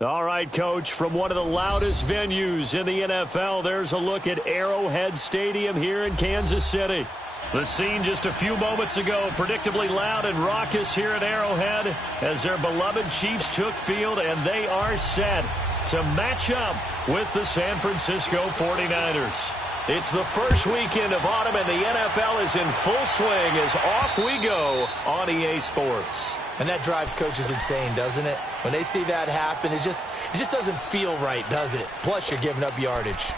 All right, Coach, from one of the loudest venues in the NFL, there's a look at Arrowhead Stadium here in Kansas City. The scene just a few moments ago, predictably loud and raucous here at Arrowhead as their beloved Chiefs took field, and they are set to match up with the San Francisco 49ers. It's the first weekend of autumn, and the NFL is in full swing as off we go on EA Sports. And that drives coaches insane, doesn't it? When they see that happen, it just doesn't feel right, does it? Plus, you're giving up yardage.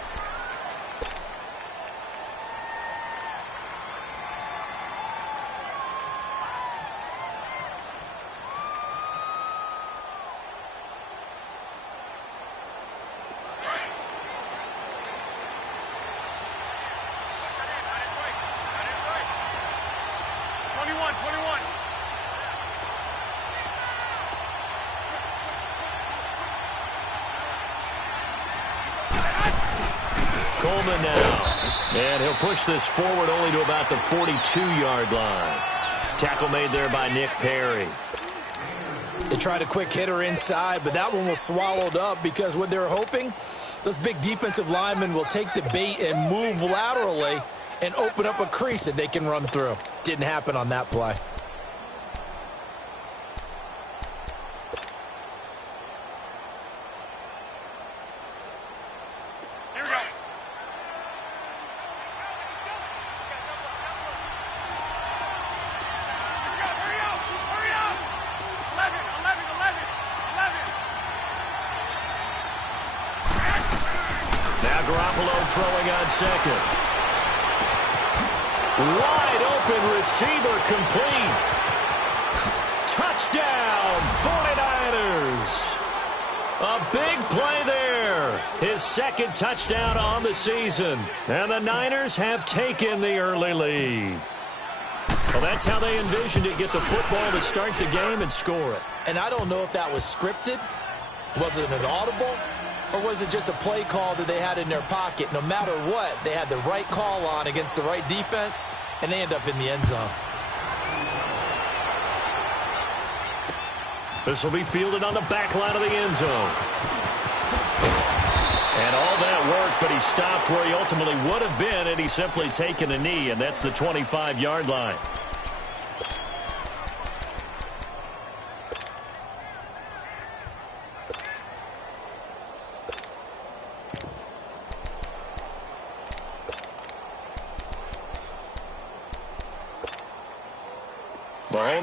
Coleman now, and he'll push this forward only to about the 42-yard line. Tackle made there by Nick Perry. They tried a quick hitter inside, but that one was swallowed up because what they're hoping, those big defensive linemen will take the bait and move laterally and open up a crease that they can run through. Didn't happen on that play. Throwing on second. Wide open receiver complete. Touchdown, 49ers. A big play there. His second touchdown on the season. And the Niners have taken the early lead. Well, that's how they envisioned it. Get the football to start the game and score it. And I don't know if that was scripted. Was it an audible? Or was it just a play call that they had in their pocket? No matter what, they had the right call on against the right defense, and they end up in the end zone. This will be fielded on the back line of the end zone. And all that work, but he stopped where he ultimately would have been had he simply taken a knee, and that's the 25-yard line.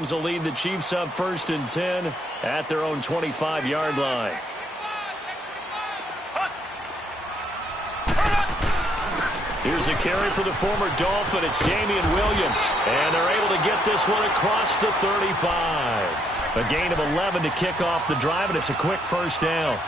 Mahomes will lead the Chiefs up 1st and 10 at their own 25-yard line. Here's a carry for the former Dolphin. It's Damian Williams. And they're able to get this one across the 35. A gain of 11 to kick off the drive, and it's a quick first down.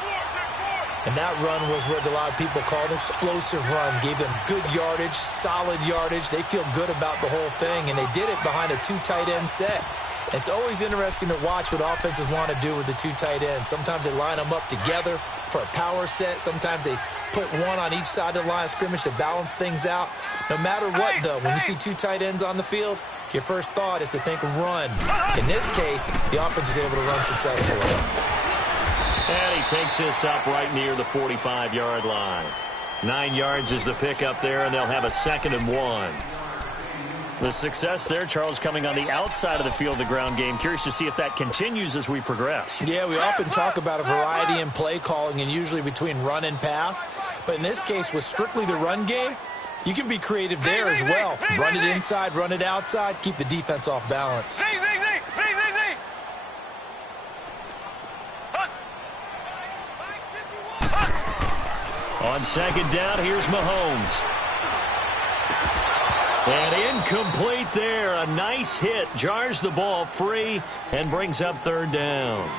And that run was what a lot of people call an explosive run. Gave them good yardage, solid yardage. They feel good about the whole thing, and they did it behind a 2 tight end set. It's always interesting to watch what offenses want to do with the 2 tight ends. Sometimes they line them up together for a power set. Sometimes they put one on each side of the line of scrimmage to balance things out. No matter what, though, when you see 2 tight ends on the field, your first thought is to think run. In this case, the offense was able to run successfully. And he takes this up right near the 45-yard line. 9 yards is the pickup there, and they'll have a 2nd and 1. The success there, Charles, coming on the outside of the field, the ground game. Curious to see if that continues as we progress. Yeah, we often talk about a variety in play calling and usually between run and pass. But in this case, with strictly the run game, you can be creative there as well. Run it inside, run it outside, keep the defense off balance. On 2nd down, here's Mahomes. And incomplete there. A nice hit. Jars the ball free and brings up 3rd down.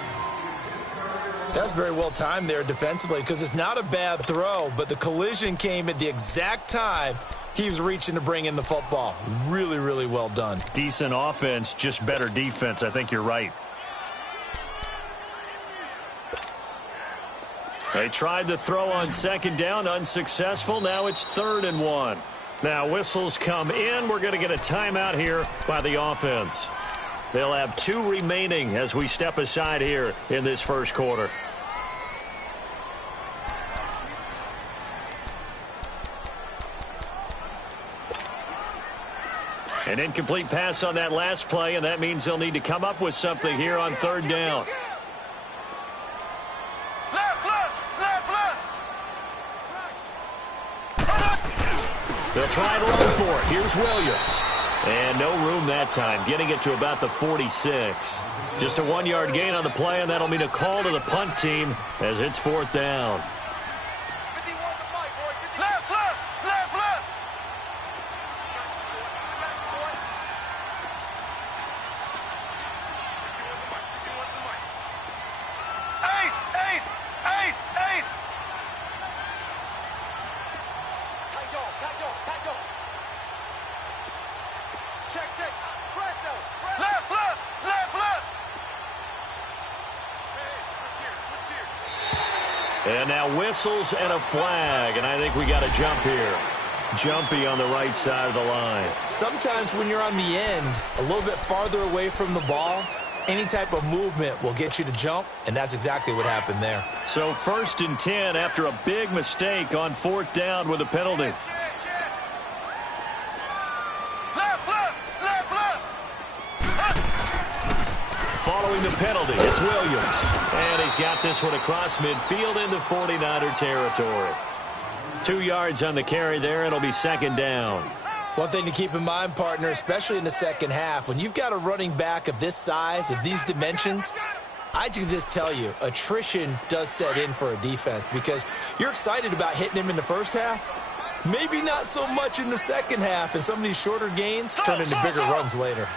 That's very well timed there defensively because it's not a bad throw, but the collision came at the exact time he was reaching to bring in the football. Really, really well done. Decent offense, just better defense. I think you're right. They tried the throw on 2nd down, unsuccessful. Now it's 3rd and 1. Now whistles come in. We're going to get a timeout here by the offense. They'll have 2 remaining as we step aside here in this first quarter. An incomplete pass on that last play, and that means they'll need to come up with something here on third down. They'll try and run for it. Here's Williams. And no room that time, getting it to about the 46. Just a 1-yard gain on the play, and that'll mean a call to the punt team as it's fourth down. And now whistles and a flag, and I think we got a jump here. Jumpy on the right side of the line. Sometimes when you're on the end, a little bit farther away from the ball, any type of movement will get you to jump, and that's exactly what happened there. So 1st and 10 after a big mistake on fourth down with a penalty. Following the penalty, it's Williams. And he's got this one across midfield into 49er territory. 2 yards on the carry there. It'll be second down. One thing to keep in mind, partner, especially in the second half, when you've got a running back of this size, of these dimensions, I can just tell you, attrition does set in for a defense because you're excited about hitting him in the first half. Maybe not so much in the second half, and some of these shorter gains turn into bigger runs later.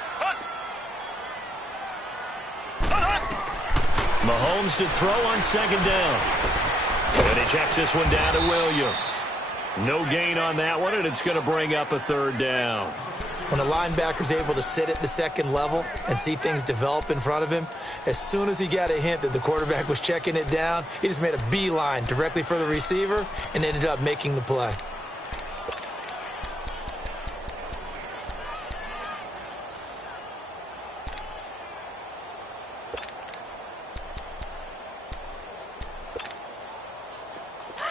Mahomes to throw on second down. And he checks this one down to Williams. No gain on that one, and it's going to bring up a third down. When a linebacker's able to sit at the second level and see things develop in front of him, as soon as he got a hint that the quarterback was checking it down, he just made a beeline directly for the receiver and ended up making the play.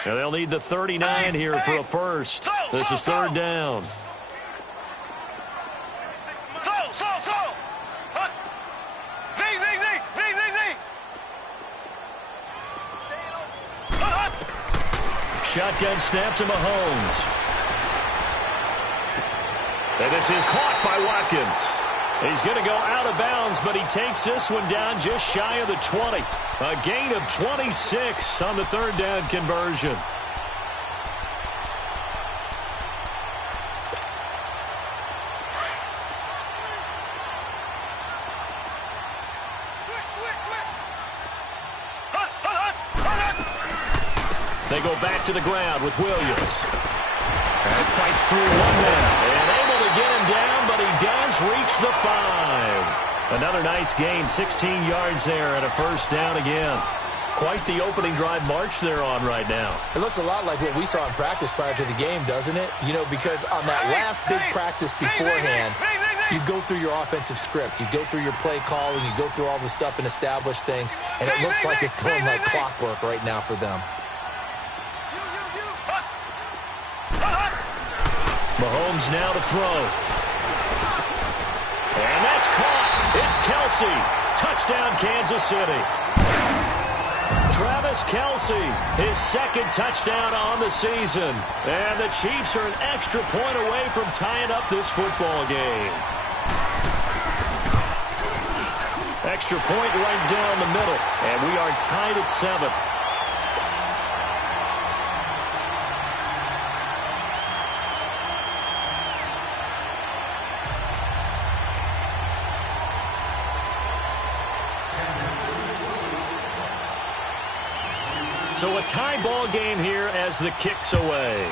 Now they'll need the 39 here for a first. This is third down. Shotgun snap to Mahomes. And this is caught by Watkins. He's going to go out of bounds, but he takes this one down just shy of the 20. A gain of 26 on the third down conversion. They go back to the ground with Williams. And fights through one man. And able to get him down, but he does reach the 5. Another nice gain, 16 yards there and a first down again. Quite the opening drive march they're on right now. It looks a lot like what we saw in practice prior to the game, doesn't it? You know, because on that last big practice beforehand, you go through your offensive script. You go through your play calling. You go through all the stuff and establish things. And it looks like it's going like clockwork right now for them. Mahomes now to throw. And that's caught. It's Kelsey. Touchdown, Kansas City. Travis Kelsey, his second touchdown on the season. And the Chiefs are an extra point away from tying up this football game. Extra point right down the middle. And we are tied at 7. So a tie ball game here as the kick's away.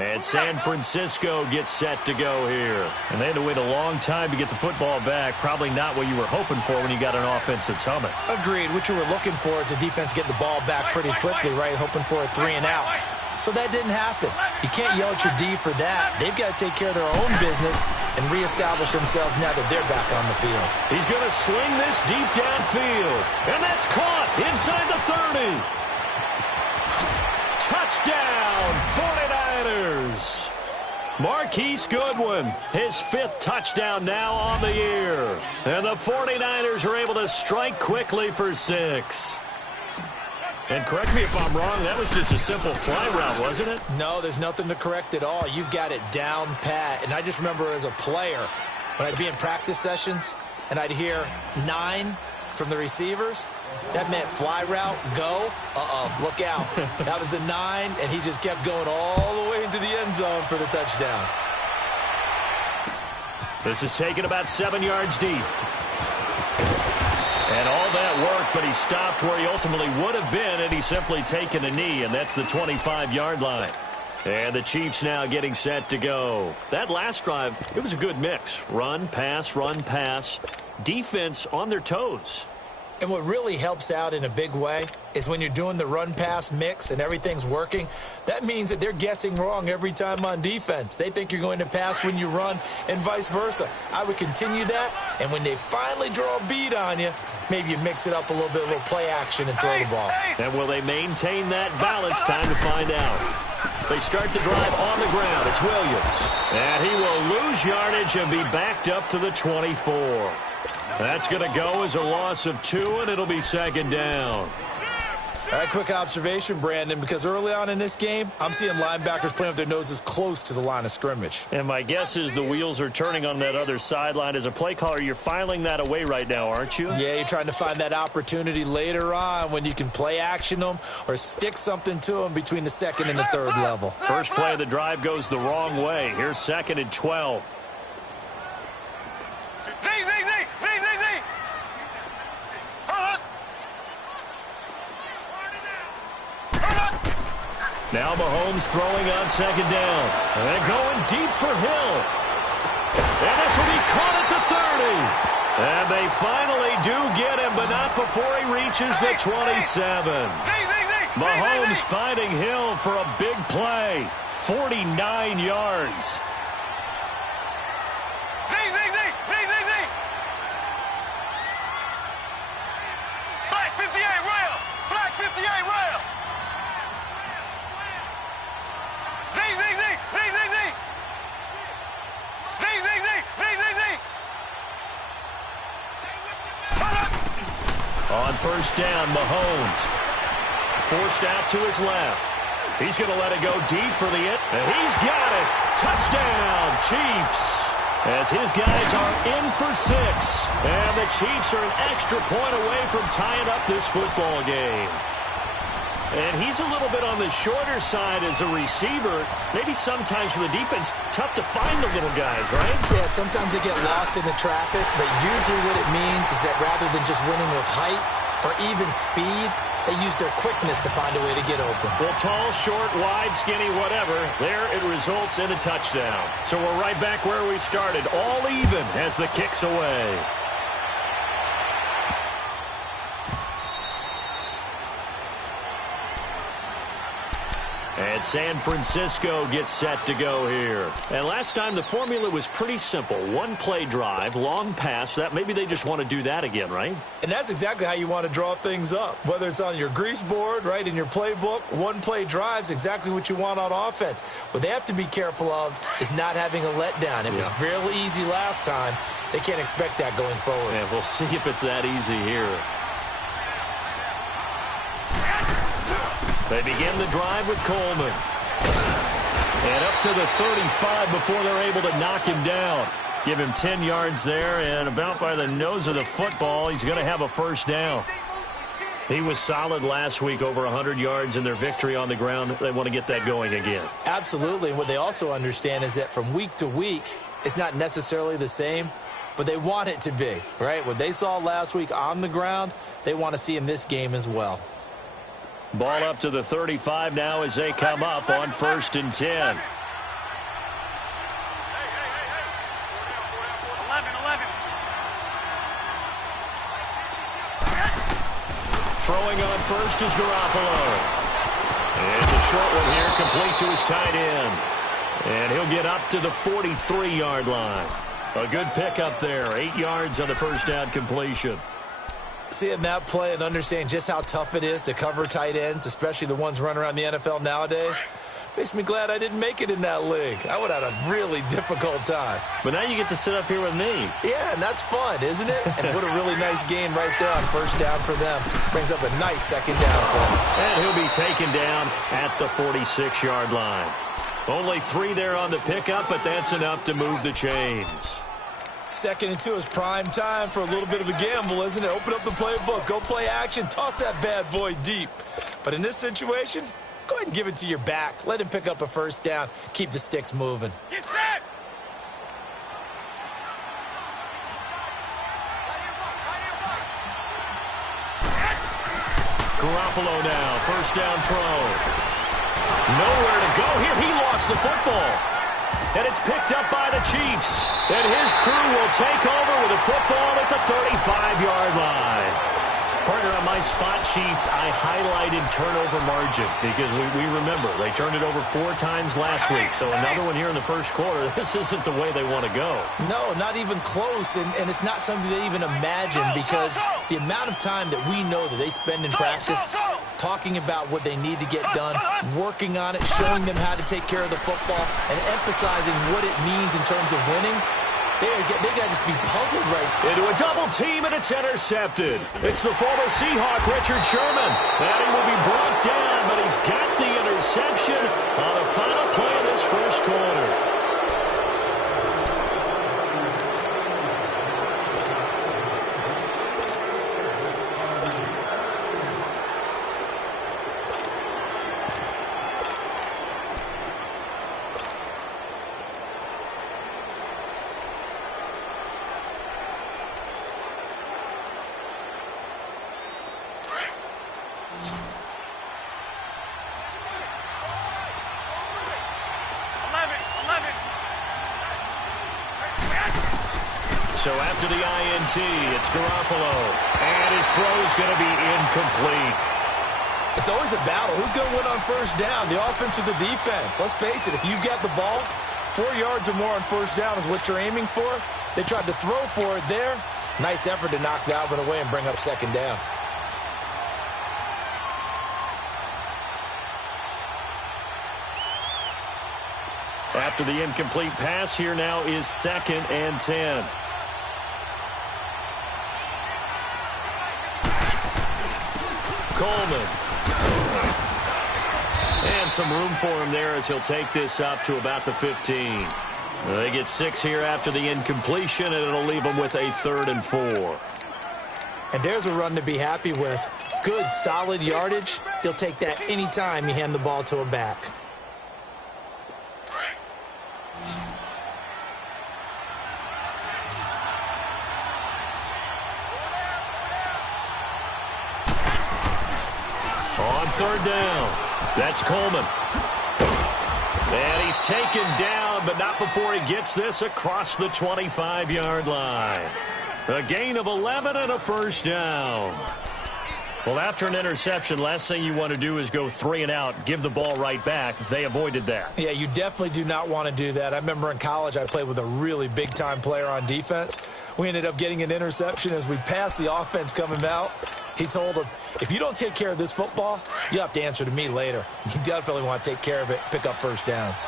And San Francisco gets set to go here. And they had to wait a long time to get the football back. Probably not what you were hoping for when you got an offense that's humming. Agreed. What you were looking for is the defense getting the ball back pretty quickly, right? Hoping for a 3 and out. So that didn't happen. You can't yell at your D for that. They've got to take care of their own business and reestablish themselves now that they're back on the field. He's going to sling this deep downfield. And that's caught inside the 30. Touchdown, 49ers. Marquise Goodwin, his 5th touchdown now on the year. And the 49ers are able to strike quickly for 6. And correct me if I'm wrong, that was just a simple fly route, wasn't it? No, there's nothing to correct at all. You've got it down pat. And I just remember as a player, when I'd be in practice sessions and I'd hear 9 from the receivers, that meant fly route, go, look out. That was the 9, and he just kept going all the way into the end zone for the touchdown. This is taken about 7 yards deep. And all that work, but he stopped where he ultimately would have been had he simply taken a knee, and that's the 25-yard line. And the Chiefs now getting set to go. That last drive, it was a good mix. Run, pass, defense on their toes. And what really helps out in a big way is when you're doing the run-pass mix and everything's working, that means that they're guessing wrong every time on defense. They think you're going to pass when you run and vice versa. I would continue that, and when they finally draw a bead on you, maybe you mix it up a little bit, a little play action and throw the ball. And will they maintain that balance? Time to find out. They start the drive on the ground. It's Williams. And he will lose yardage and be backed up to the 24. That's going to go as a loss of 2, and it'll be 2nd down. All right, quick observation, Brandon, because early on in this game, I'm seeing linebackers playing with their noses close to the line of scrimmage. And my guess is the wheels are turning on that other sideline. As a play caller, you're filing that away right now, aren't you? Yeah, you're trying to find that opportunity later on when you can play action them or stick something to them between the 2nd and the 3rd level. First play of the drive goes the wrong way. Here's 2nd and 12. Now Mahomes throwing on 2nd down. And going deep for Hill. And this will be caught at the 30. And they finally do get him, but not before he reaches the 27. Mahomes finding Hill for a big play. 49 yards. Black 58 rail. Black 58 rail. On 1st down, Mahomes forced out to his left. He's going to let it go deep for the end. And he's got it. Touchdown, Chiefs. As his guys are in for 6. And the Chiefs are an extra point away from tying up this football game. And he's a little bit on the shorter side as a receiver. Maybe sometimes for the defense, tough to find the little guys, right? Yeah, sometimes they get lost in the traffic, but usually what it means is that rather than just winning with height or even speed, they use their quickness to find a way to get open. Well, tall, short, wide, skinny, whatever, there it results in a touchdown. So we're right back where we started, all even as the kick's away. And San Francisco gets set to go here. And last time the formula was pretty simple. 1-play drive, long pass. That maybe they just want to do that again, right? And that's exactly how you want to draw things up. Whether it's on your grease board, right, in your playbook, 1-play drive's exactly what you want on offense. What they have to be careful of is not having a letdown. It was real easy last time. They can't expect that going forward. And we'll see if it's that easy here. They begin the drive with Coleman. And up to the 35 before they're able to knock him down. Give him 10 yards there, and about by the nose of the football, he's going to have a 1st down. He was solid last week, over 100 yards in their victory on the ground. They want to get that going again. Absolutely. And what they also understand is that from week to week, it's not necessarily the same, but they want it to be, right? What they saw last week on the ground, they want to see in this game as well. Ball up to the 35 now as they come up on 1st and 10. Throwing on first is Garoppolo. It's a short one here, complete to his tight end. And he'll get up to the 43-yard line. A good pickup there, 8 yards on the first down completion. Seeing that play and understanding just how tough it is to cover tight ends, especially the ones running around the NFL nowadays, makes me glad I didn't make it in that league. I would have had a really difficult time. But now you get to sit up here with me. Yeah, and that's fun, isn't it? And what a really nice game right there on first down for them. Brings up a nice second down for them. And he'll be taken down at the 46-yard line. Only 3 there on the pickup, but that's enough to move the chains. 2nd and 2 is prime time for a little bit of a gamble, isn't it? Open up the playbook, go play action, toss that bad boy deep. But in this situation, go ahead and give it to your back. Let him pick up a first down. Keep the sticks moving. Get set! Garoppolo now, first down throw. Nowhere to go here. He lost the football. And it's picked up by the Chiefs. And his crew will take over with a football at the 35-yard line. Partner, on my spot sheets, I highlighted turnover margin because we remember they turned it over 4 times last week. So another one here in the first quarter. This isn't the way they want to go. No, not even close. And it's not something they even imagine because the amount of time that we know that they spend in practice talking about what they need to get done, working on it, showing them how to take care of the football, and emphasizing what it means in terms of winning. They got to just be puzzled right. Into a double team, and it's intercepted. It's the former Seahawk, Richard Sherman. And he will be brought down, but he's got the interception on the final play of this first quarter. So after the INT, it's Garoppolo. And his throw is going to be incomplete. It's always a battle. Who's going to win on first down, the offense or the defense? Let's face it, if you've got the ball, 4 yards or more on first down is what you're aiming for. They tried to throw for it there. Nice effort to knock that one away and bring up second down. After the incomplete pass, here now is 2nd and 10. Coleman. And some room for him there as he'll take this up to about the 15. They get 6 here after the incompletion, and it'll leave them with a 3rd and 4. And there's a run to be happy with. Good, solid yardage. He'll take that anytime you hand the ball to a back. On 3rd down, that's Coleman. And he's taken down, but not before he gets this across the 25-yard line. A gain of 11 and a first down. Well, after an interception, last thing you want to do is go 3 and out, give the ball right back. They avoided that. Yeah, you definitely do not want to do that. I remember in college I played with a really big-time player on defense. We ended up getting an interception as we passed the offense coming out. He told him, if you don't take care of this football, you'll have to answer to me later. You definitely want to take care of it, pick up first downs.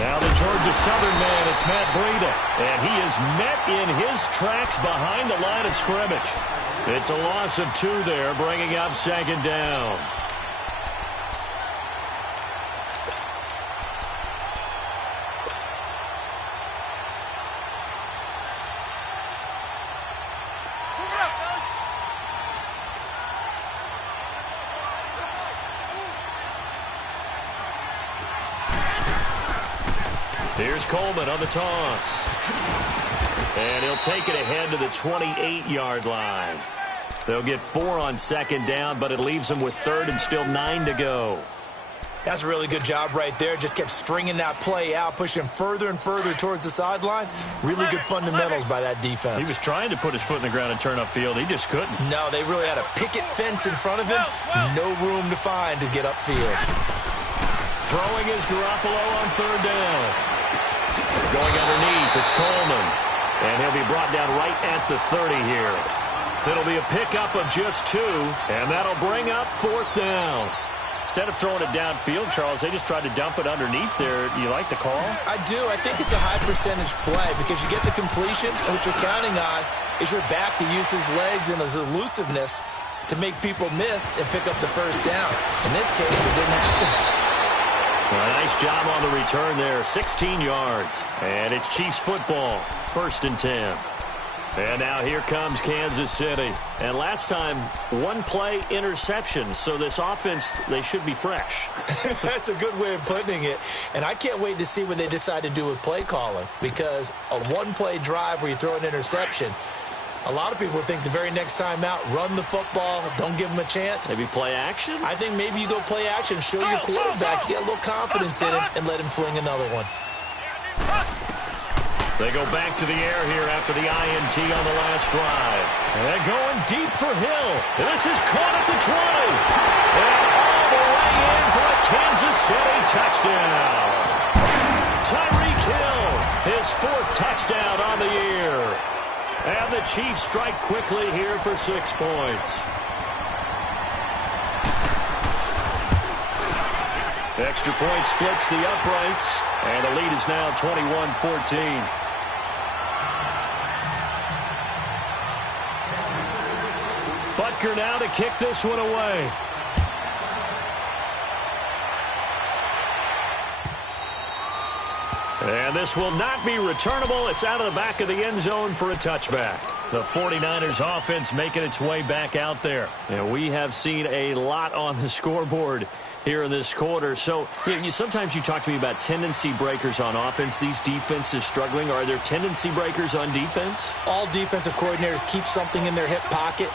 Now the Georgia Southern man, it's Matt Breida. And he is met in his tracks behind the line of scrimmage. It's a loss of 2 there, bringing up 2nd down. Here's Coleman on the toss. And he'll take it ahead to the 28-yard line. They'll get 4 on 2nd down, but it leaves them with 3rd and still 9 to go. That's a really good job right there. Just kept stringing that play out, pushing further and further towards the sideline. Really good fundamentals by that defense. He was trying to put his foot in the ground and turn upfield. He just couldn't. No, they really had a picket fence in front of him. No room to find to get upfield. Throwing is Garoppolo on third down. Going underneath, it's Coleman. And he'll be brought down right at the 30 here. It'll be a pickup of just 2, and that'll bring up fourth down. Instead of throwing it downfield, Charles, they just tried to dump it underneath there. You like the call? I do. I think it's a high percentage play because you get the completion, and what you're counting on is your back to use his legs and his elusiveness to make people miss and pick up the first down. In this case, it didn't happen. Well, nice job on the return there. 16 yards. And it's Chiefs football. 1st and 10. And now here comes Kansas City. And last time, 1-play interception. So this offense, they should be fresh. That's a good way of putting it. And I can't wait to see what they decide to do with play calling. Because a 1-play drive where you throw an interception, a lot of people think the very next time out, run the football, don't give them a chance. Maybe play action? I think maybe you go play action, show your quarterback, get a little confidence in him, and let him fling another one. They go back to the air here after the INT on the last drive. And going deep for Hill. And this is caught at the 20. And all the way in for a Kansas City touchdown. Tyreek Hill, his 4th touchdown on the year. And the Chiefs strike quickly here for 6 points. Extra point splits the uprights. And the lead is now 21-14. Butker now to kick this one away. And this will not be returnable. It's out of the back of the end zone for a touchback. The 49ers offense making its way back out there. And we have seen a lot on the scoreboard here in this quarter. So sometimes you talk to me about tendency breakers on offense. These defenses struggling. Are there tendency breakers on defense? All defensive coordinators keep something in their hip pocket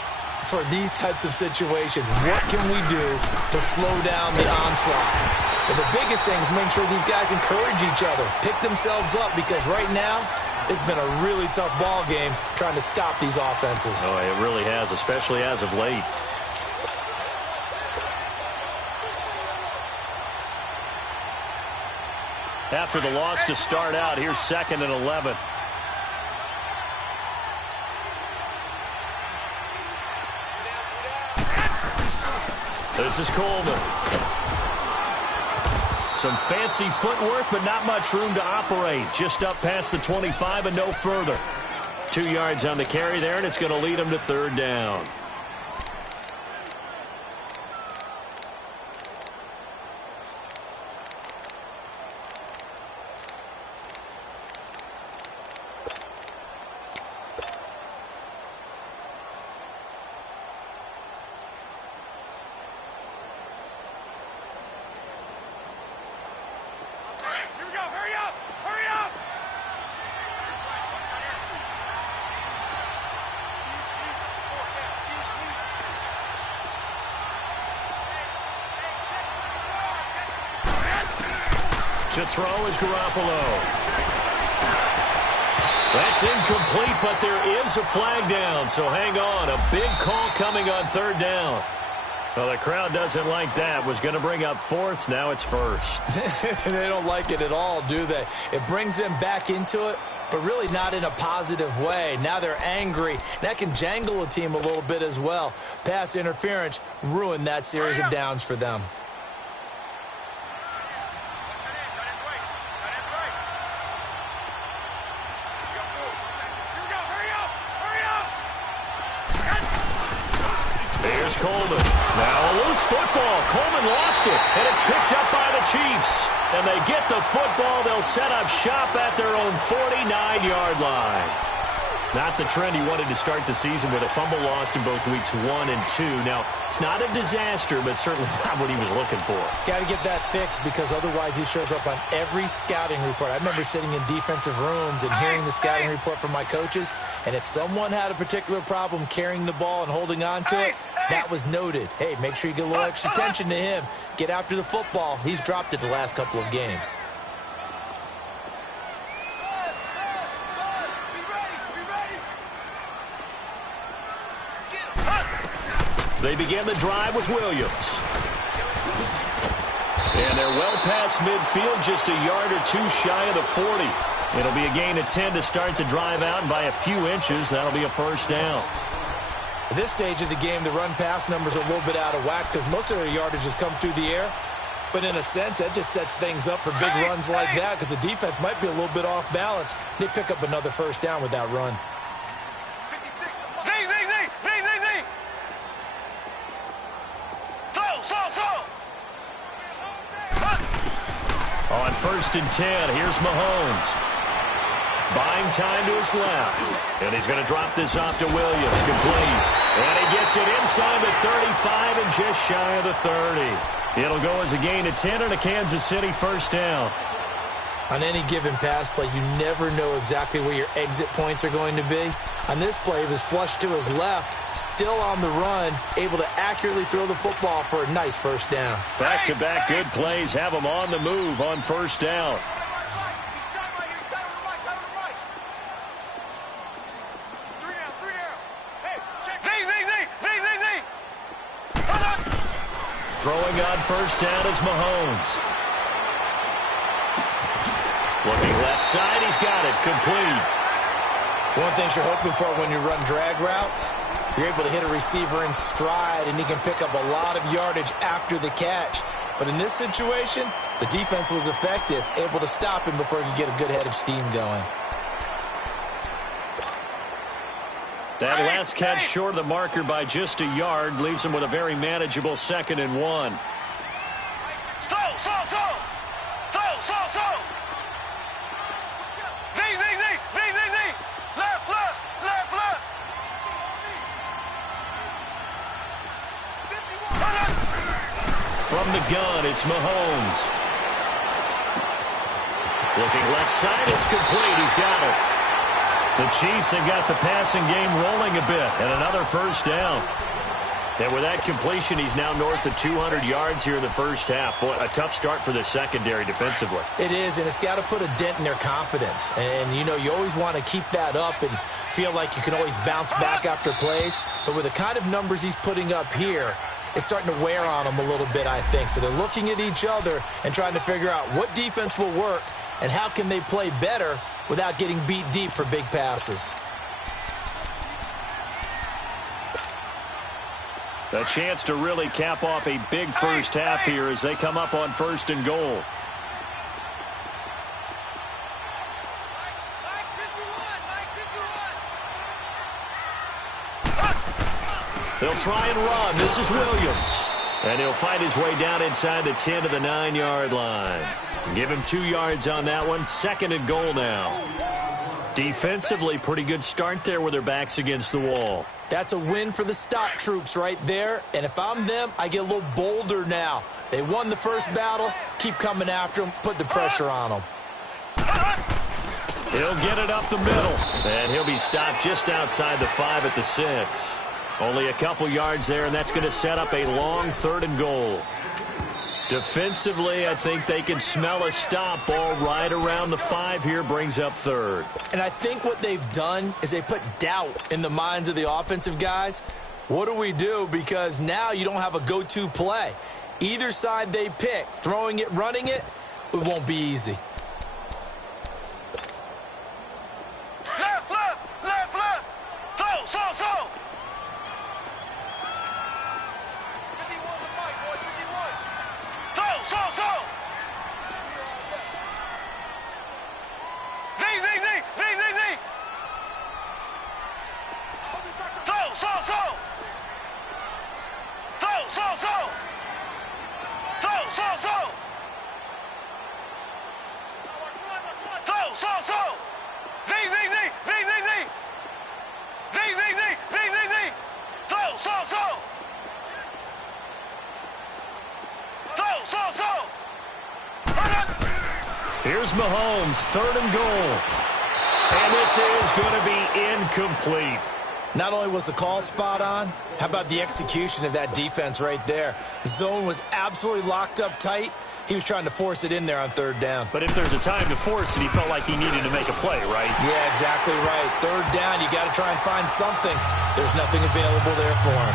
for these types of situations. What can we do to slow down the onslaught? But the biggest thing is make sure these guys encourage each other, pick themselves up, because right now it's been a really tough ball game trying to stop these offenses. Oh, it really has, especially as of late. After the loss to start out, here's 2nd and 11. This is Coleman. Some fancy footwork, but not much room to operate. Just up past the 25 and no further. 2 yards on the carry there, and it's going to lead them to 3rd down. To throw is Garoppolo. That's incomplete, but there is a flag down, so hang on. A big call coming on 3rd down. Well, the crowd doesn't like that. Was going to bring up 4th. Now it's 1st. They don't like it at all, do they? It brings them back into it, but really not in a positive way. Now they're angry. That can jangle a team a little bit as well. Pass interference ruined that series of downs for them. Coleman. Now a loose football. Coleman lost it, and it's picked up by the Chiefs. And they get the football. They'll set up shop at their own 49-yard line. Not the trend he wanted to start the season with a fumble lost in both weeks 1 and 2. Now, it's not a disaster, but certainly not what he was looking for. Got to get that fixed because otherwise he shows up on every scouting report. I remember sitting in defensive rooms and hearing the scouting report from my coaches, and if someone had a particular problem carrying the ball and holding on to it, That was noted. Hey, make sure you get a little extra attention to him. Get after the football. He's dropped it the last couple of games. They begin the drive with Williams. And they're well past midfield, just a yard or two shy of the 40. It'll be a gain of 10 to start the drive out, and by a few inches, that'll be a first down. At this stage of the game, the run-pass numbers are a little bit out of whack because most of their yardage has come through the air. But in a sense, that just sets things up for big runs like that because the defense might be a little bit off balance. They pick up another first down with that run. On 1st and 10, here's Mahomes. Buying time to his left. And he's going to drop this off to Williams. Complete. And he gets it inside the 35 and just shy of the 30. It'll go as a gain of 10 and a Kansas City first down. On any given pass play, you never know exactly where your exit points are going to be. On this play, it was flushed to his left, still on the run, able to accurately throw the football for a nice first down. Back-to-back good plays have him on the move on first down. Throwing on first down is Mahomes. Looking left side, he's got it, complete. One thing you're hoping for when you run drag routes, you're able to hit a receiver in stride, and he can pick up a lot of yardage after the catch. But in this situation, the defense was effective, able to stop him before he could get a good head of steam going. That last catch short of the marker by just a yard leaves him with a very manageable 2nd and 1. From the gun, it's Mahomes. Looking left side, it's complete. He's got it. The Chiefs have got the passing game rolling a bit, and another first down. And with that completion, he's now north of 200 yards here in the first half. Boy, a tough start for the secondary defensively. It is, and it's got to put a dent in their confidence. And, you know, you always want to keep that up and feel like you can always bounce back after plays. But with the kind of numbers he's putting up here, it's starting to wear on them a little bit, I think. So they're looking at each other and trying to figure out what defense will work and how can they play better without getting beat deep for big passes. A chance to really cap off a big first half here as they come up on 1st and goal. They'll try and run. This is Williams. And he'll find his way down inside the 10 to the 9-yard line. Give him 2 yards on that one. 2nd and goal now. Defensively, pretty good start there with their backs against the wall. That's a win for the stop troops right there. And if I'm them, I get a little bolder now. They won the first battle. Keep coming after them. Put the pressure on them. He'll get it up the middle. And he'll be stopped just outside the 5 at the 6. Only a couple yards there, and that's going to set up a long 3rd and goal. Defensively, I think they can smell a stop. Ball right around the 5 here, brings up 3rd. And I think what they've done is they put doubt in the minds of the offensive guys. What do we do? Because now you don't have a go-to play. Either side they pick, throwing it, running it, it won't be easy. Here's Mahomes, 3rd and goal. And this is going to be incomplete. Not only was the call spot on, how about the execution of that defense right there? The zone was absolutely locked up tight. He was trying to force it in there on third down. But if there's a time to force it, he felt like he needed to make a play, right? Yeah, exactly right. Third down, you got to try and find something. There's nothing available there for him.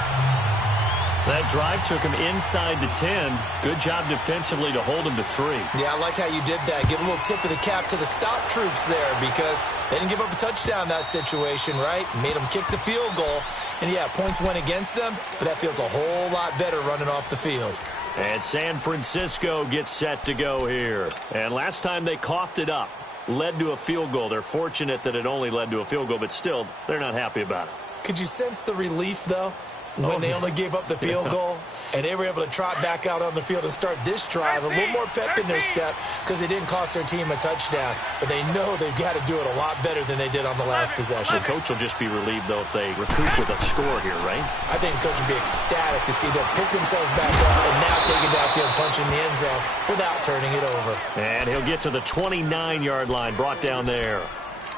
That drive took him inside the 10. Good job defensively to hold him to 3. Yeah, I like how you did that. Give a little tip of the cap to the stop troops there because they didn't give up a touchdown in that situation, right? Made them kick the field goal. And, yeah, points went against them, but that feels a whole lot better running off the field. And San Francisco gets set to go here. And last time they coughed it up, led to a field goal. They're fortunate that it only led to a field goal, but still, they're not happy about it. Could you sense the relief, though? When they only gave up the field goal and they were able to trot back out on the field and start this drive, a little more pep in their step because it didn't cost their team a touchdown. But they know they've got to do it a lot better than they did on the last possession. The coach will just be relieved, though, if they recoup with a score here, right? I think the coach will be ecstatic to see them pick themselves back up and now take it downfield and punch in the end zone without turning it over. And he'll get to the 29-yard line, brought down there.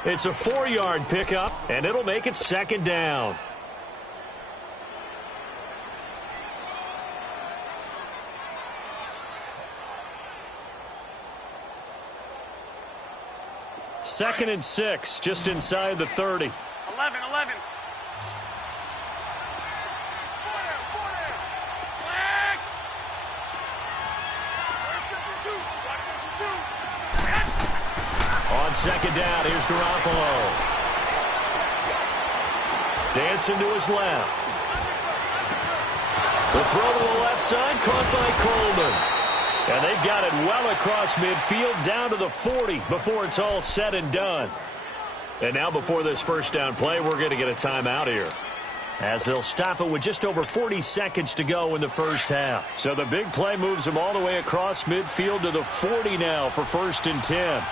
It's a 4-yard pickup, and it'll make it second down. Second and 6, just inside the 30. 11. On second down, here's Garoppolo. Dancing to his left. The throw to the left side, caught by Coleman. And they've got it well across midfield, down to the 40 before it's all said and done. And now before this first down play, we're going to get a timeout here, as they'll stop it with just over 40 seconds to go in the first half. So the big play moves them all the way across midfield to the 40 now for 1st and 10.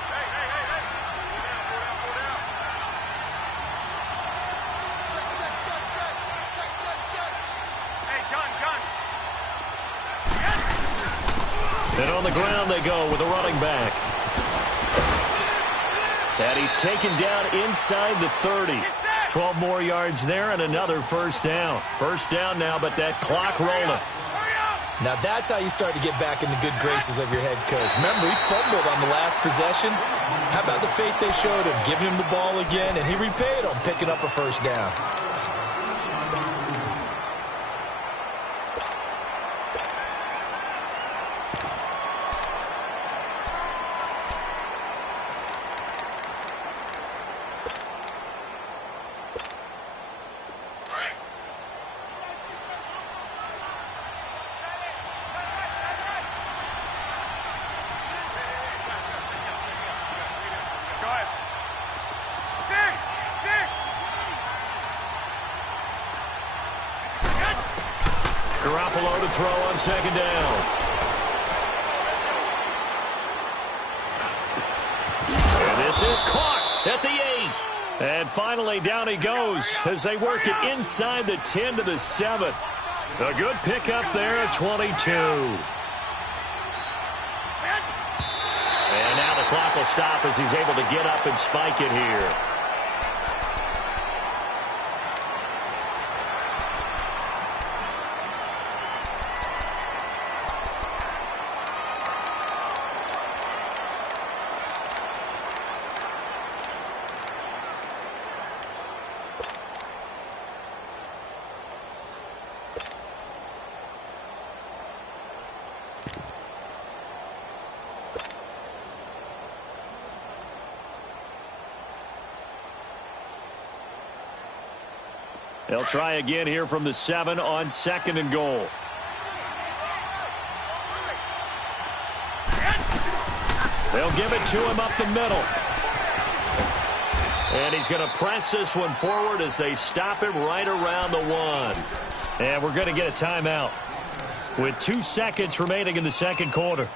And on the ground they go with a running back. And he's taken down inside the 30. 12 more yards there and another first down. First down now, but that clock rolling. Now that's how you start to get back in the good graces of your head coach. Remember, he fumbled on the last possession. How about the faith they showed him, giving him the ball again, and he repaid them, picking up a first down. Garoppolo to throw on second down. And this is caught at the 8. And finally down he goes as they work it inside the 10 to the 7. A good pickup there at 22. And now the clock will stop as he's able to get up and spike it here. They'll try again here from the 7 on 2nd and goal. They'll give it to him up the middle. And he's going to press this one forward as they stop him right around the 1. And we're going to get a timeout with 2 seconds remaining in the second quarter.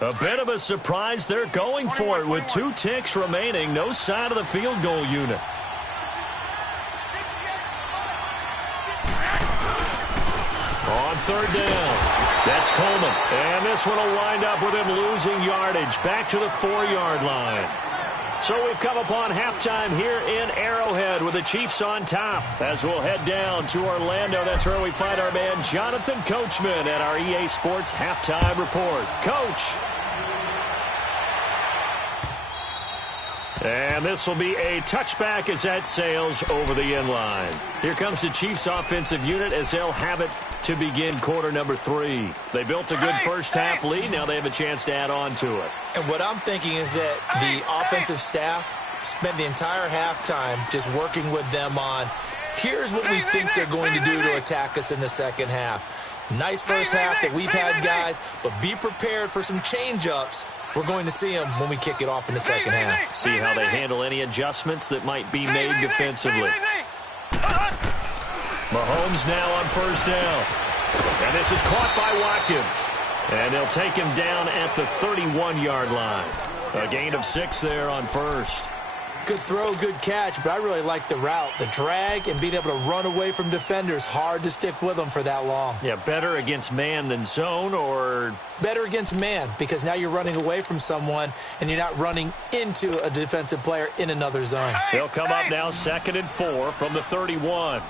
A bit of a surprise. They're going for it with 2 ticks remaining. No sign of the field goal unit. On third down, that's Coleman. And this one will wind up with him losing yardage back to the 4-yard line. So we've come upon halftime here in Arrowhead with the Chiefs on top. As we'll head down to Orlando, that's where we find our man Jonathan Coachman at our EA Sports Halftime Report. Coach. And this will be a touchback as that sails over the end line. Here comes the Chiefs offensive unit as they'll have it to begin quarter number 3. They built a good first half lead. Now they have a chance to add on to it. And what I'm thinking is that the offensive staff spent the entire halftime just working with them on, here's what we think they're going to do to attack us in the second half. Nice first half that we've had, guys, but be prepared for some change-ups. We're going to see them when we kick it off in the second half. See how they handle any adjustments that might be made defensively. Mahomes now on first down. And this is caught by Watkins. And they'll take him down at the 31-yard line. A gain of 6 there on first. Good throw, good catch, but I really like the route. The drag and being able to run away from defenders, hard to stick with them for that long. Yeah, better against man than zone, or? Better against man, because now you're running away from someone and you're not running into a defensive player in another zone. They'll come up now 2nd and 4 from the 31.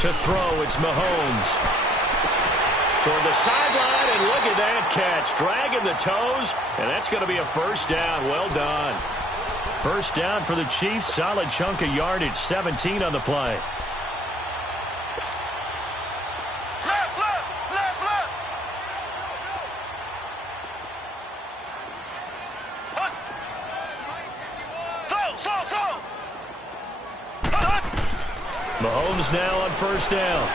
To throw, it's Mahomes. Toward the sideline, and look at that catch. Dragging the toes, and that's going to be a first down. Well done. First down for the Chiefs. Solid chunk of yardage, 17 on the play. Mahomes now on first down.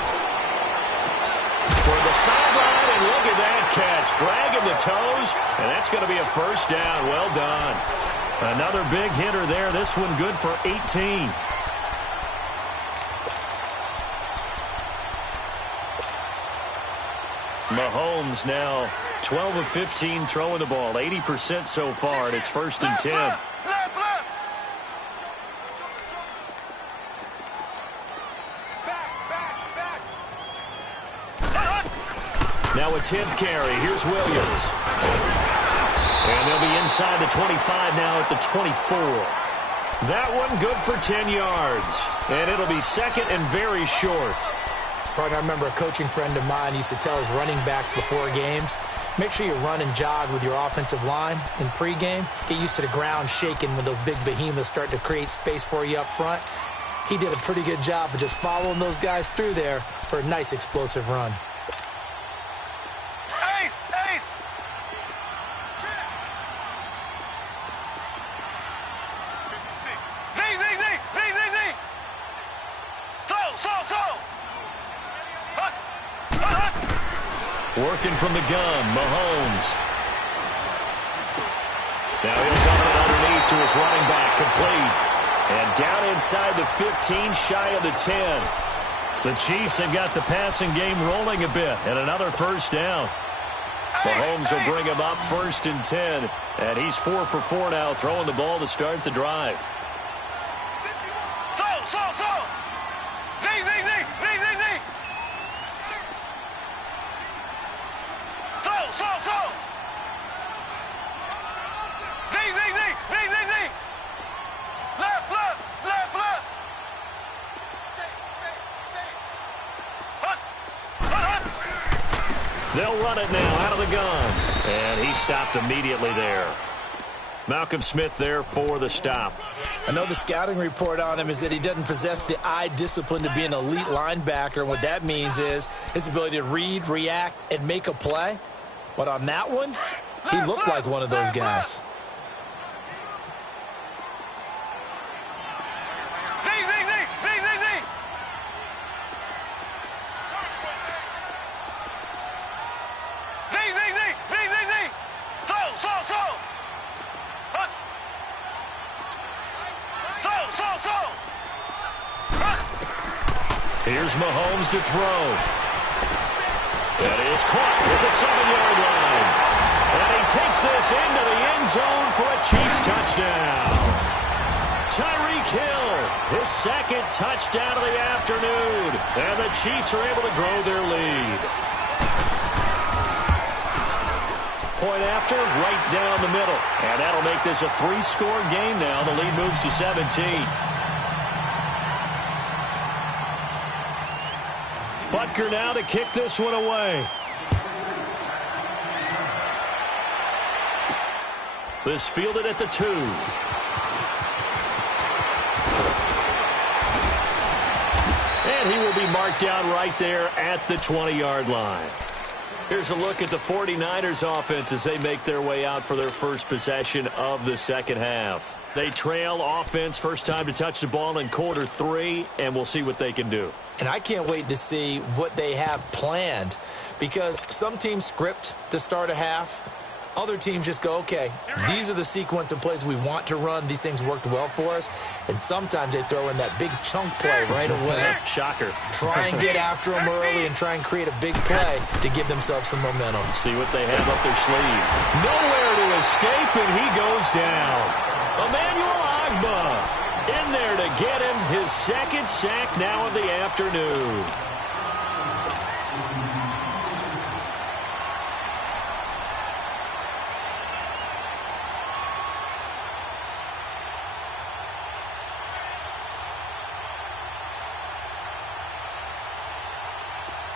Toward the sideline, and look at that catch. Dragging the toes, and that's going to be a first down. Well done. Another big hitter there. This one good for 18. Mahomes now 12 of 15 throwing the ball. 80% so far, and it's 1st and 10. Now a 10th carry. Here's Williams. And they'll be inside the 25 now at the 24. That one good for 10 yards. And it'll be 2nd and very short. Partner, I remember a coaching friend of mine used to tell his running backs before games, make sure you run and jog with your offensive line in pregame. Get used to the ground shaking when those big behemoths start to create space for you up front. He did a pretty good job of just following those guys through there for a nice explosive run. Working from the gun, Mahomes. Now he'll dump it underneath to his running back, complete. And down inside the 15, shy of the 10. The Chiefs have got the passing game rolling a bit, and another first down. Mahomes will bring him up 1st and 10, and he's 4 for 4 now, throwing the ball to start the drive. They'll run it now out of the gun. And he stopped immediately there. Malcolm Smith there for the stop. I know the scouting report on him is that he doesn't possess the eye discipline to be an elite linebacker. And what that means is his ability to read, react, and make a play. But on that one, he looked like one of those guys. Here's Mahomes to throw. That is caught at the 7-yard line. And he takes this into the end zone for a Chiefs touchdown. Tyreek Hill, his second touchdown of the afternoon. And the Chiefs are able to grow their lead. Point after, right down the middle. And that'll make this a 3-score game now. The lead moves to 17. Butker now to kick this one away. This fielded at the 2. And he will be marked down right there at the 20-yard line. Here's a look at the 49ers offense as they make their way out for their first possession of the second half. They trail offense first time to touch the ball in quarter 3, and we'll see what they can do. And I can't wait to see what they have planned, because some teams script to start a half. Other teams just go, okay, these are the sequence of plays we want to run. These things worked well for us. And sometimes they throw in that big chunk play right away. Shocker. Try and get after them early and try and create a big play to give themselves some momentum. See what they have up their sleeve. Nowhere to escape, and he goes down. Emmanuel Ogbah in there to get him his second sack now of the afternoon.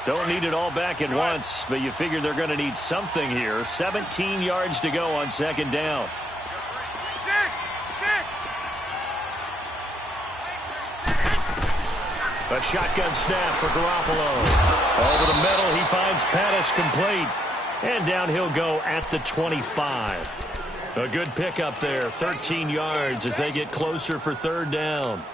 Don't need it all back at once, but you figure they're going to need something here. 17 yards to go on second down. A shotgun snap for Garoppolo. Over the middle, he finds Pettis complete. And down he'll go at the 25. A good pickup there, 13 yards as they get closer for third down.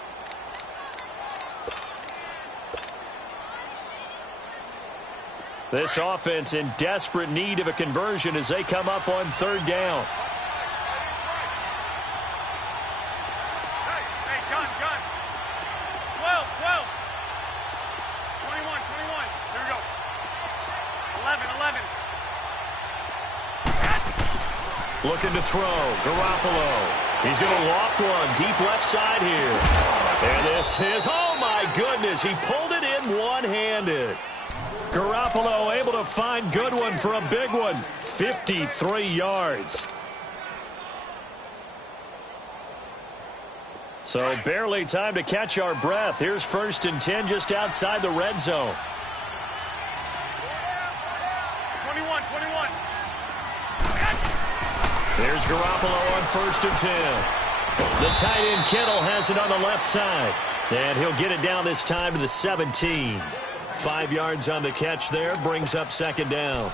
This offense in desperate need of a conversion as they come up on third down. Hey, gun. 12. 21. Here we go. 11. Looking to throw. Garoppolo. He's going to loft one deep left side here. And this is, oh my goodness, he pulled it in one-handed. Garoppolo able to find Goodwin for a big one. 53 yards. So barely time to catch our breath. Here's 1st and 10 just outside the red zone. 21. There's Garoppolo on 1st and 10. The tight end Kittle has it on the left side. And he'll get it down this time to the 17. 5 yards on the catch there, brings up second down.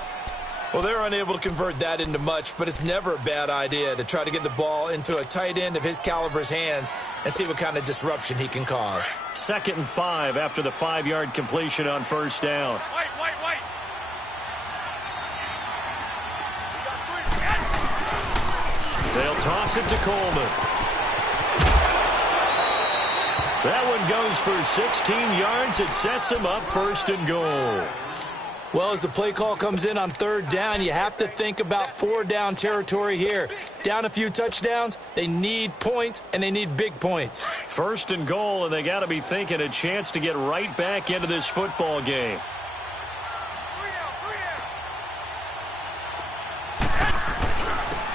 Well, they're unable to convert that into much, but it's never a bad idea to try to get the ball into a tight end of his caliber's hands and see what kind of disruption he can cause. 2nd and 5 after the 5-yard completion on first down. White. They'll toss it to Coleman. That one goes for 16 yards. It sets him up 1st and goal. Well, as the play call comes in on third down, you have to think about 4-down territory here. Down a few touchdowns, they need points, and they need big points. 1st and goal, and they got to be thinking a chance to get right back into this football game.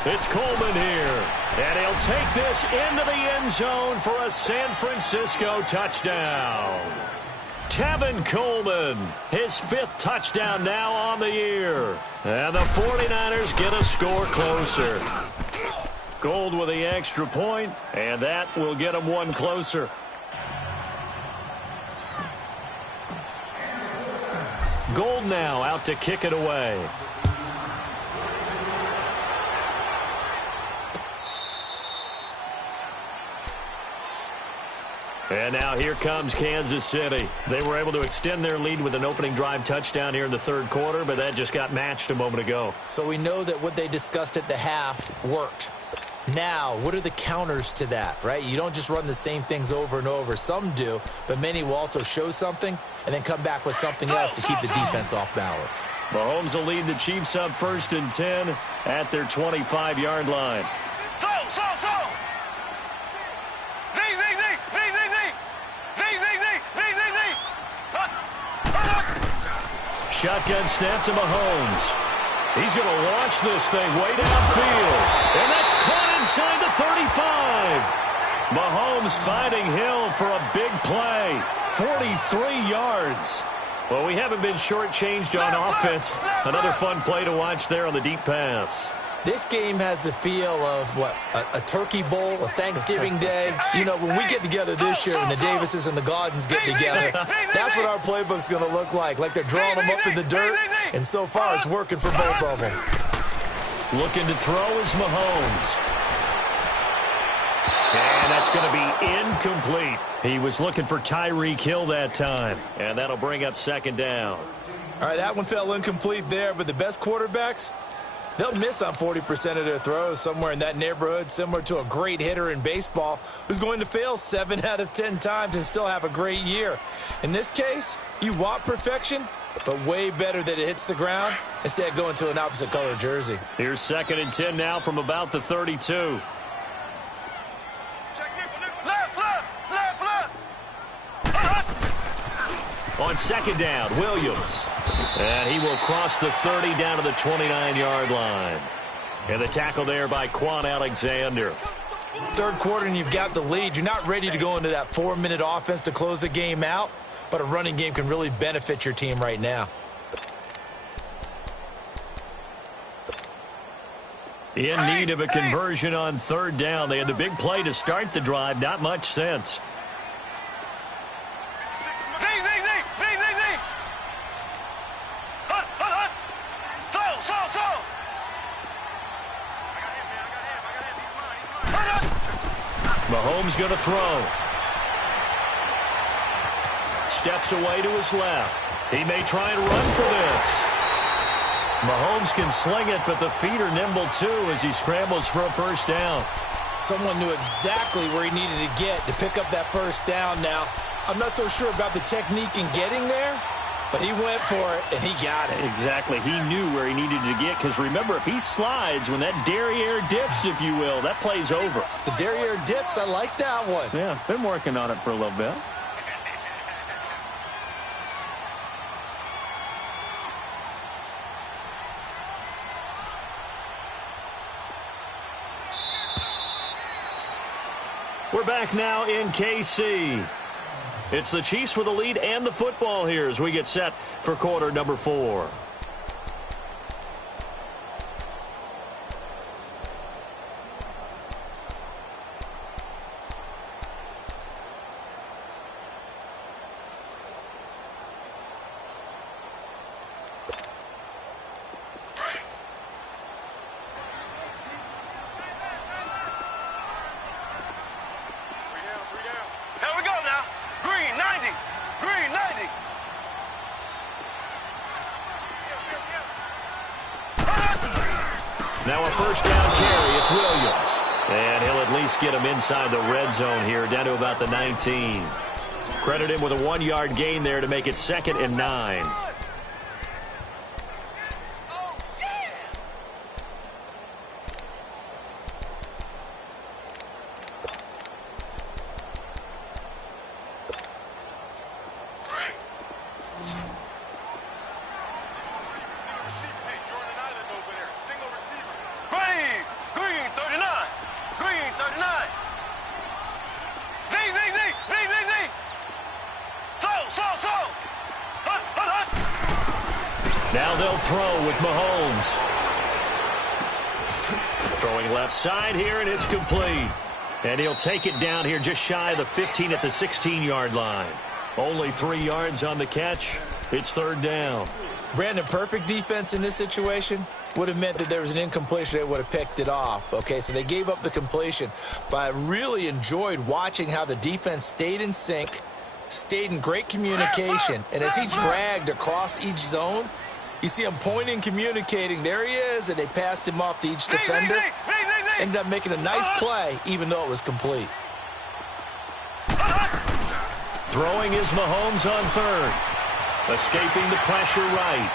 It's Coleman here, and he'll take this into the end zone for a San Francisco touchdown. Tevin Coleman, his 5th touchdown now on the year. And the 49ers get a score closer. Gold with the extra point, and that will get them one closer. Gold now out to kick it away. And now here comes Kansas City. They were able to extend their lead with an opening drive touchdown here in the 3rd quarter, but that just got matched a moment ago. So we know that what they discussed at the half worked. Now, what are the counters to that, right? You don't just run the same things over and over. Some do, but many will also show something and then come back with something else to keep the defense off balance. Mahomes will lead the Chiefs up 1st and 10 at their 25-yard line. Shotgun snap to Mahomes. He's going to launch this thing way downfield. And that's caught inside the 35. Mahomes finding Hill for a big play. 43 yards. Well, we haven't been shortchanged on offense. Another fun play to watch there on the deep pass. This game has the feel of, what, a turkey bowl, a Thanksgiving day. You know, when we get together this year and the Davises and the Gaudens get together, that's what our playbook's going to look like they're drawing them up in the dirt, and so far it's working for both of them. Looking to throw is Mahomes. And that's going to be incomplete. He was looking for Tyreek Hill that time, and that'll bring up 2nd down. All right, that one fell incomplete there, but the best quarterbacks, they'll miss on 40% of their throws, somewhere in that neighborhood, similar to a great hitter in baseball who's going to fail 7 out of 10 times and still have a great year. In this case, you want perfection, but way better that it hits the ground instead of going to an opposite color jersey. Here's 2nd and 10 now from about the 32. On 2nd down, Williams. And he will cross the 30 down to the 29-yard line. And the tackle there by Quan Alexander. Third quarter and you've got the lead. You're not ready to go into that 4-minute offense to close the game out, but a running game can really benefit your team right now. In need of a conversion on 3rd down. They had the big play to start the drive. Not much sense. Mahomes going to throw. Steps away to his left. He may try and run for this. Mahomes can sling it, but the feet are nimble too as he scrambles for a 1st down. Someone knew exactly where he needed to get to pick up that 1st down now. I'm not so sure about the technique in getting there, but he went for it, and he got it. Exactly. He knew where he needed to get, because remember, if he slides, when that derriere dips, if you will, that play's over. The derriere dips, I like that one. Yeah, been working on it for a little bit. We're back now in KC. It's the Chiefs with the lead and the football here as we get set for quarter number 4. Now a 1st down carry. It's Williams. And he'll at least get him inside the red zone here, down to about the 19. Credit him with a 1-yard gain there to make it 2nd and 9. Now they'll throw with Mahomes. Throwing left side here, and it's complete. And he'll take it down here just shy of the 15 at the 16-yard line. Only 3 yards on the catch. It's 3rd down. Brandon, perfect defense in this situation would have meant that there was an incompletion. They would have picked it off. Okay, so they gave up the completion. But I really enjoyed watching how the defense stayed in sync, stayed in great communication. And as he dragged across each zone, you see him pointing, communicating. There he is, and they passed him off to each defender. ended up making a nice play, even though it was complete. Throwing is Mahomes on third. Escaping the pressure right.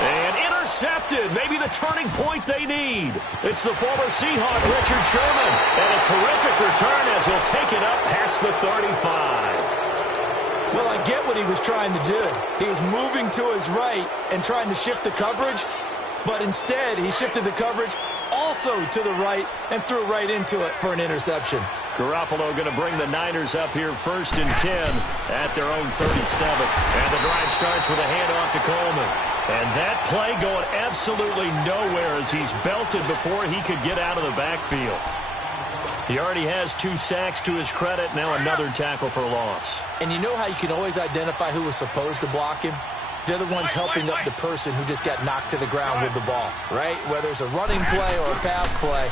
And intercepted. Maybe the turning point they need. It's the former Seahawk, Richard Sherman. And a terrific return as he'll take it up past the 35. Well, I get what he was trying to do. He was moving to his right and trying to shift the coverage. But instead, he shifted the coverage also to the right and threw right into it for an interception. Garoppolo going to bring the Niners up here 1st and 10 at their own 37. And the drive starts with a handoff to Coleman. And that play going absolutely nowhere as he's belted before he could get out of the backfield. He already has 2 sacks to his credit, now another tackle for loss. And you know how you can always identify who was supposed to block him? They're the ones helping up the person who just got knocked to the ground with the ball, right? Whether it's a running play or a pass play,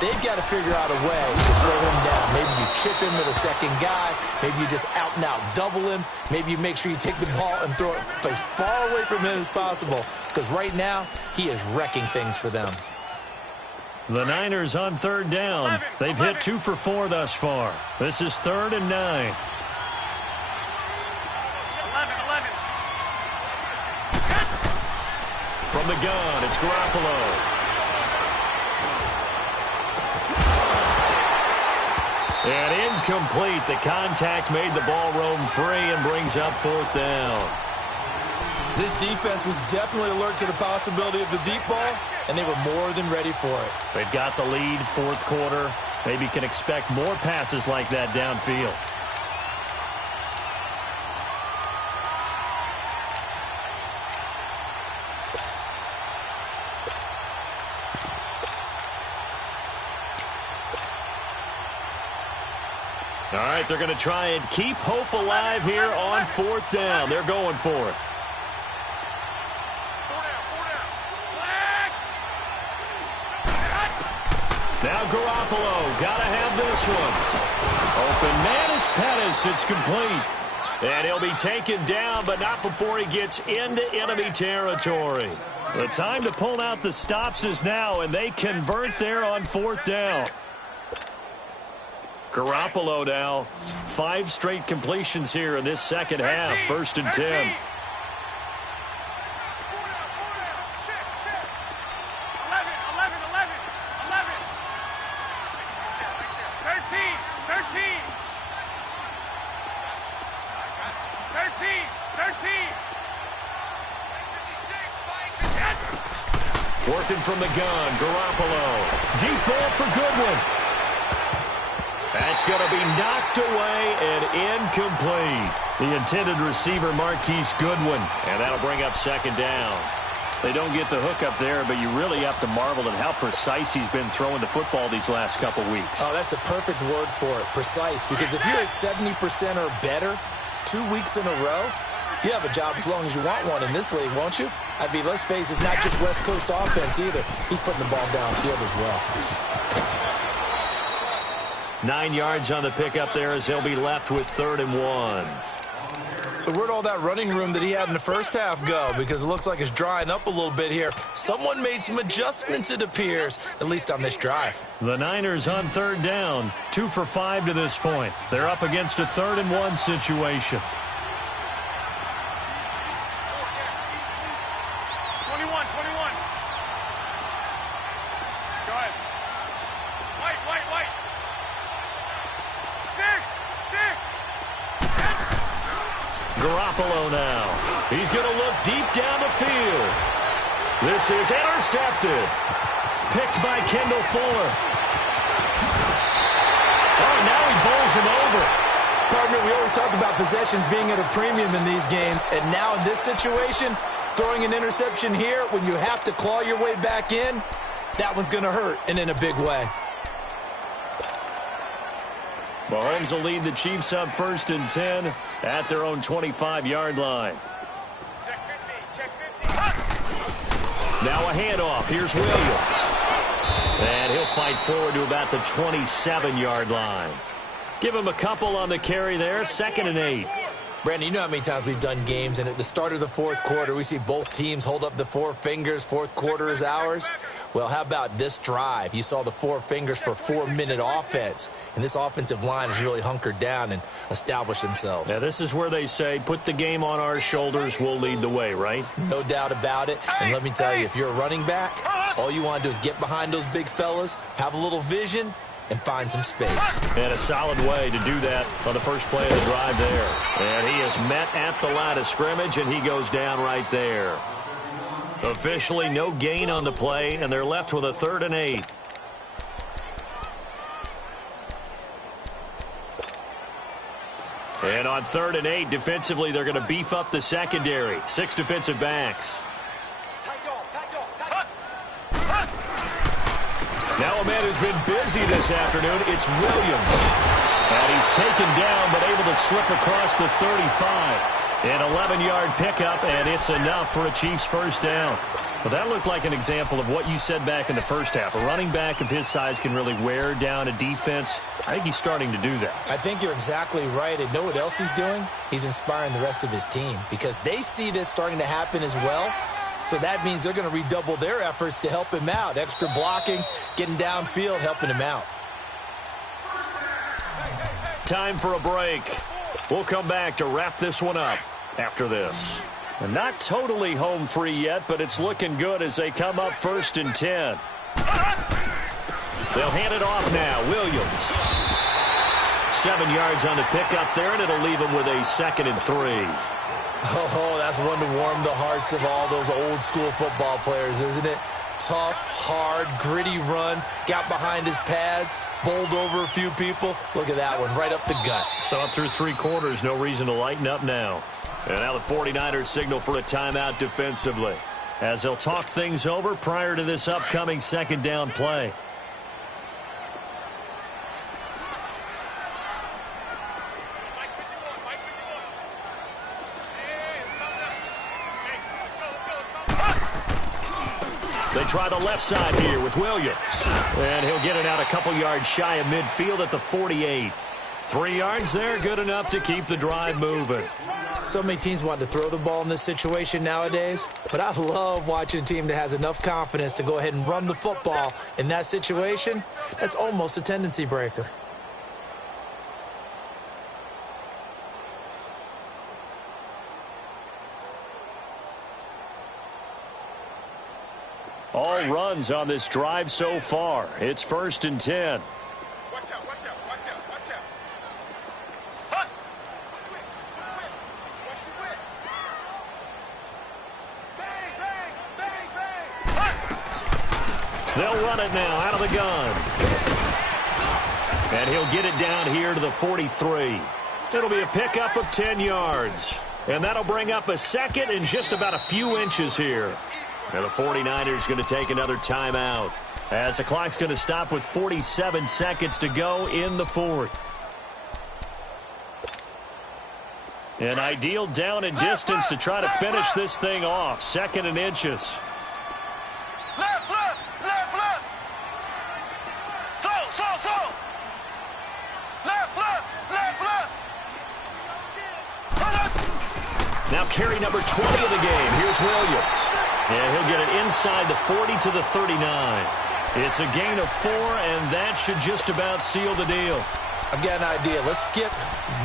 they've got to figure out a way to slow him down. Maybe you chip him with a second guy. Maybe you just out-and-out double him. Maybe you make sure you take the ball and throw it as far away from him as possible, because right now he is wrecking things for them. The Niners on 3rd down. They've hit 2 for 4 thus far. This is 3rd and 9. From the gun, it's Garoppolo. And incomplete. The contact made the ball roam free and brings up 4th down. This defense was definitely alert to the possibility of the deep ball, and they were more than ready for it. They've got the lead, 4th quarter. Maybe can expect more passes like that downfield. All right, they're going to try and keep hope alive here on 4th down. They're going for it. Now Garoppolo, got to have this one. Open man is Pettis. It's complete. And he'll be taken down, but not before he gets into enemy territory. The time to pull out the stops is now, and they convert there on 4th down. Garoppolo now, 5 straight completions here in this second half, 1st and 10. Working from the gun, Garoppolo. Deep ball for Goodwin. That's going to be knocked away and incomplete. The intended receiver, Marquise Goodwin. And that'll bring up 2nd down. They don't get the hook up there, but you really have to marvel at how precise he's been throwing the football these last couple weeks. Oh, that's a perfect word for it, precise. Because if you're at 70% or better 2 weeks in a row, you have a job as long as you want one in this league, won't you? I mean, let's face it, it's not just West Coast offense either. He's putting the ball downfield as well. 9 yards on the pickup there as they'll be left with 3rd and 1. So where'd all that running room that he had in the first half go? Because it looks like it's drying up a little bit here. Someone made some adjustments, it appears, at least on this drive. The Niners on 3rd down, 2 for 5 to this point. They're up against a 3rd and 1 situation. 21. Go ahead. White. 6. Garoppolo now. He's going to look deep down the field. This is intercepted. Picked by Kendall Fuller. Oh, now he bowls him over. Partner, we always talk about possessions being at a premium in these games, and now in this situation, throwing an interception here when you have to claw your way back in, that one's going to hurt, and in a big way. Mahomes will lead the Chiefs up 1st and 10 at their own 25-yard line. Check 50. Now a handoff. Here's Williams. And he'll fight forward to about the 27-yard line. Give him a couple on the carry there. 2nd and 8. Brandon, you know how many times we've done games, and at the start of the fourth quarter, we see both teams hold up the four fingers, fourth quarter is ours. Well, how about this drive? You saw the four fingers for a 4-minute offense, and this offensive line has really hunkered down and established themselves. Now, this is where they say, put the game on our shoulders, we'll lead the way, right? No doubt about it, and let me tell you, if you're a running back, all you want to do is get behind those big fellas, have a little vision, and find some space. And a solid way to do that on the first play of the drive there. And he is met at the line of scrimmage, and he goes down right there. Officially no gain on the play, and they're left with a 3rd and 8. And on 3rd and 8, defensively, they're going to beef up the secondary. 6 defensive backs. Now a man who's been busy this afternoon, it's Williams. And he's taken down, but able to slip across the 35. An 11-yard pickup, and it's enough for a Chiefs first down. Well, that looked like an example of what you said back in the first half. A running back of his size can really wear down a defense. I think he's starting to do that. I think you're exactly right. And know what else he's doing? He's inspiring the rest of his team because they see this starting to happen as well. So that means they're going to redouble their efforts to help him out. Extra blocking, getting downfield, helping him out. Time for a break. We'll come back to wrap this one up after this. And not totally home free yet, but it's looking good as they come up 1st and 10. They'll hand it off now. Williams. 7 yards on the pickup there, and it'll leave them with a 2nd and 3. Oh, that's one to warm the hearts of all those old-school football players, isn't it? Tough, hard, gritty run, got behind his pads, bowled over a few people. Look at that one, right up the gut. So up through 3 quarters, no reason to lighten up now. And now the 49ers signal for a timeout defensively, as they'll talk things over prior to this upcoming 2nd down play. They try the left side here with Williams. And he'll get it out a couple yards shy of midfield at the 48. 3 yards there, good enough to keep the drive moving. So many teams want to throw the ball in this situation nowadays, but I love watching a team that has enough confidence to go ahead and run the football in that situation. That's almost a tendency breaker. All runs on this drive so far. It's 1st and 10. Watch out, watch out, watch out, watch out. Watch the whip. Bang, bang, bang, bang. They'll run it now out of the gun. And he'll get it down here to the 43. It'll be a pickup of 10 yards. And that'll bring up a 2nd and just about a few inches here. And the 49ers going to take another timeout as the clock's going to stop with 47 seconds to go in the 4th. An ideal down and distance to try to finish this thing off. 2nd and inches. Left, left, left, left. Throw. Left, left, left. Now carry number 20 of the game. Here's Williams. And he'll get it inside the 40 to the 39. It's a gain of 4, and that should just about seal the deal. I've got an idea. Let's skip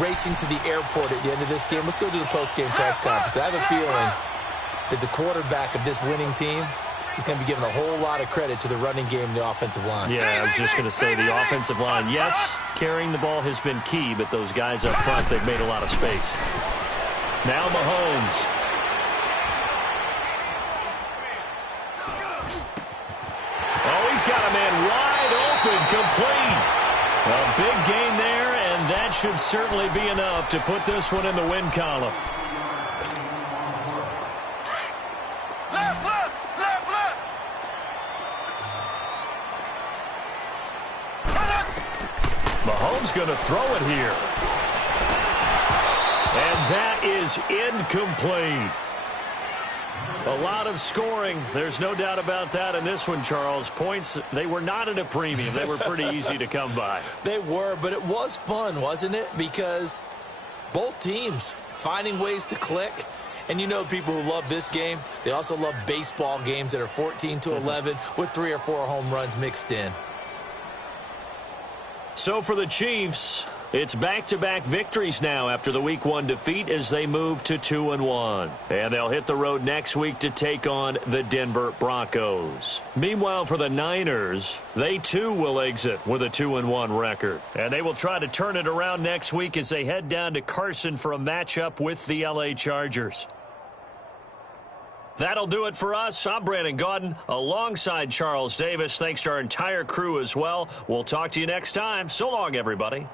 racing to the airport at the end of this game. Let's go to the post-game press conference. I have a feeling that the quarterback of this winning team is going to be given a whole lot of credit to the running game and the offensive line. Yeah, I was just going to say the offensive line. Yes, carrying the ball has been key, but those guys up front, they've made a lot of space. Now Mahomes. Oh, he's got a man wide open, complete. A big gain there, and that should certainly be enough to put this one in the win column. Left, left, left, left. Mahomes going to throw it here. And that is incomplete. A lot of scoring. There's no doubt about that in this one, Charles. Points, they were not at a premium. They were pretty easy to come by. They were, but it was fun, wasn't it? Because both teams finding ways to click. And you know people who love this game, they also love baseball games that are 14-11 with 3 or 4 home runs mixed in. So for the Chiefs, it's back-to-back victories now after the Week 1 defeat as they move to 2-1. And they'll hit the road next week to take on the Denver Broncos. Meanwhile, for the Niners, they too will exit with a 2-1 record. And they will try to turn it around next week as they head down to Carson for a matchup with the LA Chargers. That'll do it for us. I'm Brandon Gaudin alongside Charles Davis. Thanks to our entire crew as well. We'll talk to you next time. So long, everybody.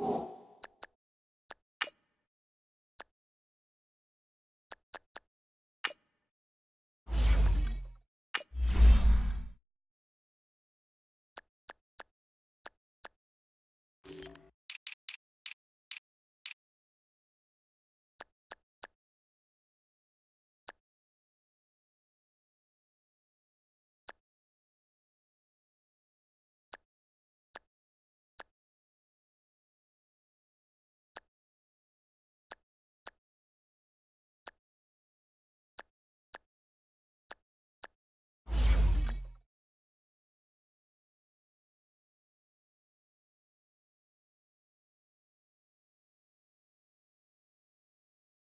Royal.